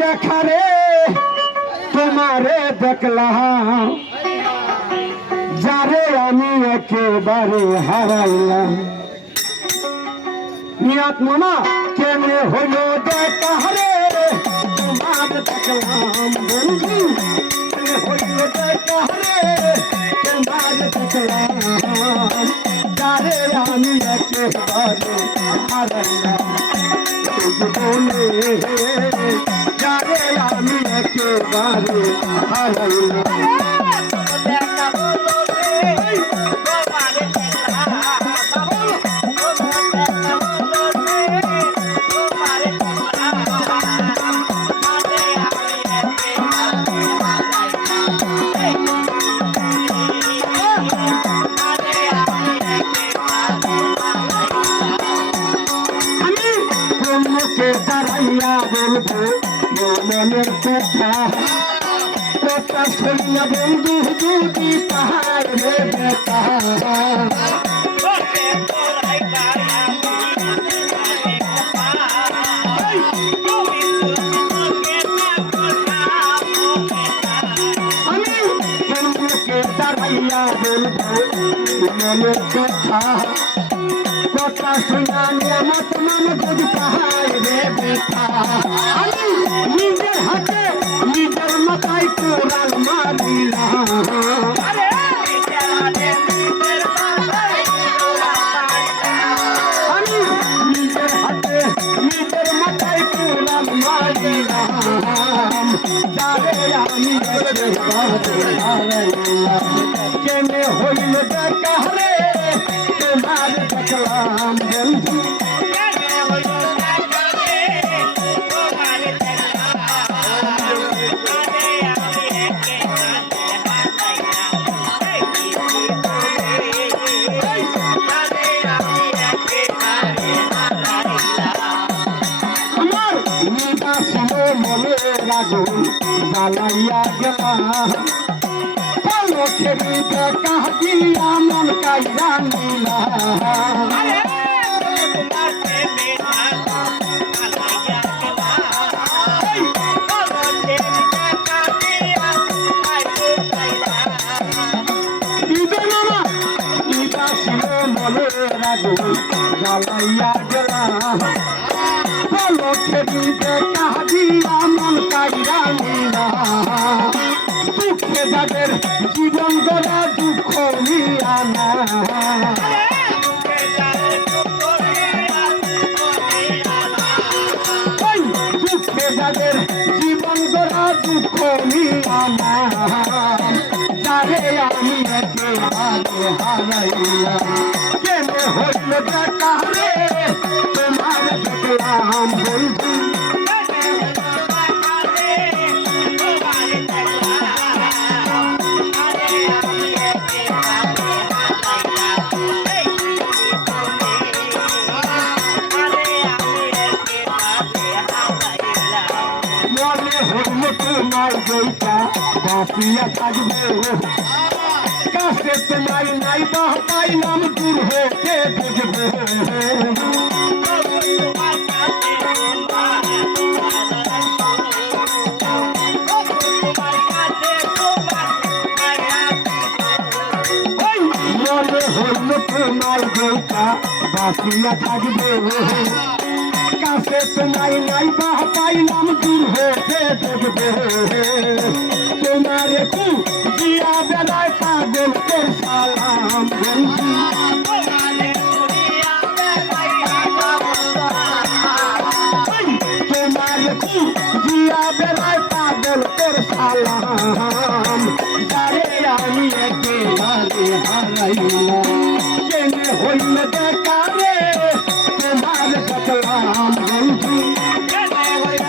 দেখা রে তোমারে দেখলাম, যারে আমি একেবারে হারাইলাম। নিয়াত মামা কেমনে হইল দেখা রে তোমার দেখলাম বন্ধু, কেমনে হইল দেখা রে তোমার দেখলাম, যারে আমি একেবারে হারাইলাম। বলে যারে আমি একেবারে হারাইলাম। দাঁড়াইয়া বলবো মনের কথা, কথা শুনিয়া বন্ধু যদি পাহাড় রে বেতা। আমি বন্ধুকে দাঁড়াইয়া বলবো মনের কথা, কথা শুনা নিয়ামত মান যদি পাহাড় রে বেতা। আমি নিজের হাতে নিজের মাথায় কোরআন মারিলাম, আমি নিজের হাতে নিজের মাথায় কোরআন মারিলাম, যারে আমি কেনে হইল দেখা রে তোমার দেখলাম বন্ধু। মনের আগুন জ্বালাইয়া গেলাম, পলকের দেখা দিয়া মন কাইরা নিলাম। মনের আগুন জ্বালাইয়া গেলাম, পলকের দেখা দিয়া মন কাইরা নিলাম। দুঃখে যাদের জীবন গড়া দুঃখ নিয়া না, দুঃখে যাদের জীবন গড়া দুঃখ নিয়া না, যারে আমি একেবারে হারাইলাম। কেনে হইল দেখা রে তোমার দেখলাম বন্ধু, মনে হইল তোমার বইটা বাঁচিয়া থাকবে, কাছে তোমার নাই বাহ পাইলাম দূর হতে দেখবে। মনে হইল তোমার বইটা বাঁচিয়া থাকবে, কাছে তোমার নাই বাহ পাইলাম দূর হতে দেখবে। তোমার একটু দিয়া বেলায় পাগল তোর সালাম বন্ধু, তোমার একটু দিয়া বেলায় পাগল তোর সালাম, যারে আমি একেবারে হারাইলাম। কেনে হইল দেখা রে তোমার দেখলাম বন্ধু, কেনে হইল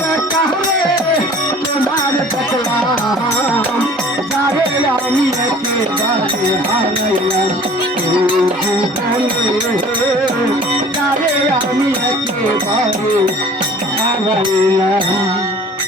দেখা রে তোমার দেখলাম, যারে আমি একেবারে হারাইলাম। যারে আমি একেবারে হারাইলাম।